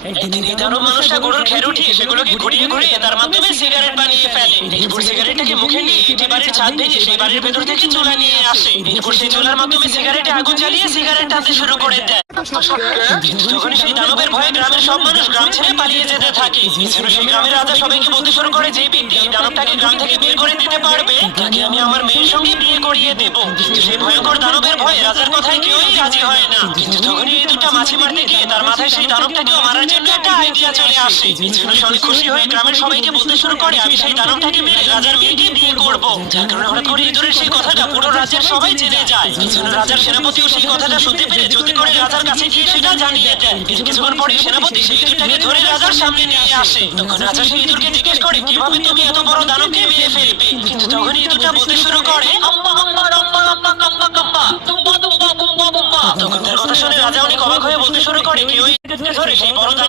একদিন এই দানব মানুষটা গরুর খের উঠিয়ে সেগুলোকে ঘুরিয়ে ঘুরিয়ে তার মাধ্যমে সিগারেট বানিয়ে ফেলে। এরপর সিগারেটটাকে মুখে নিয়ে একটি বাড়ির ছাদ ভেঙে সেই বাড়ির ভেতর থেকে চুলা নিয়ে আসে। এরপর সেই চুলার মাধ্যমে সিগারেটে আগুন জ্বালিয়ে সিগারেট টানতে শুরু করে দেয়। কিন্তু তখনই সেই দানবের ভয়ে গ্রামের সব মানুষ গ্রাম ছেড়ে পালিয়ে যেতে থাকে। এছাড়া সেই গ্রামের রাজা সবাইকে বলতে শুরু করে, যে ব্যক্তি এই দানবটাকে গ্রাম থেকে বের করে দিতে পারবে তাকে আমি আমার মেয়ের সঙ্গে বিয়ে করিয়ে দেব। কিন্তু সেই ভয়ঙ্কর দানবের ভয়ে রাজার কথায় কেউই রাজি হয় না। কিন্তু তখনই এই দুটা মাছি মারতে গিয়ে তার মাথায় সেই দানবটাকেও মারার জন্য একটা আইডিয়া চলে আসে। এই জন্য সে অনেক খুশি হয়ে গ্রামের সবাইকে বলতে শুরু করে, আমি সেই দানবটাকে মেরে রাজার মেয়েকে বিয়ে করব। যার কারণে হঠাৎ করে ইঁদুরের সেই কথাটা পুরো রাজ্যের সবাই জেনে যায়। এই জন্য রাজার সেনাপতিও সেই কথাটা শুনতে পেরে জলদি করে রাজার কাছে গিয়ে সেটা জানিয়ে দেয়। কিছুক্ষণ পরে সেনাপতি সেই ইঁদুরটাকে ধরে রাজার সামনে নিয়ে আসে। তখন রাজা সেই ইঁদুরকে জিজ্ঞেস করে, কিভাবে তুমি এত বড় দানবকে মেরে ফেলবে? কিন্তু তখন ইঁদুরটা বলতে শুরু করে, আম্মা আম্মা আম্মা আম্মা আম্মা আম্মা তুম্বা তুম্বা বুম্বা বুম্বা। তখন তার কথা শুনে রাজা অনেক অবাক হয়ে বলতে শুরু করে, কেউ ধরে সেই বড়